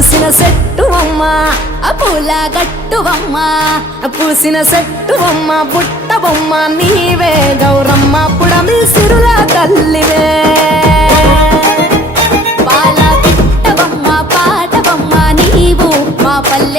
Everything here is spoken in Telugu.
పూసిన చెట్టు బొమ్మ పూల గట్టు బొమ్మ పూసిన చెట్టు బొమ్మ పుట్ట బొమ్మ నీవే గౌరమ్మ పుడమి సిరుల తల్లివే పాల పిట్ట బొమ్మ పాట బొమ్మ నీవు మా పల్లె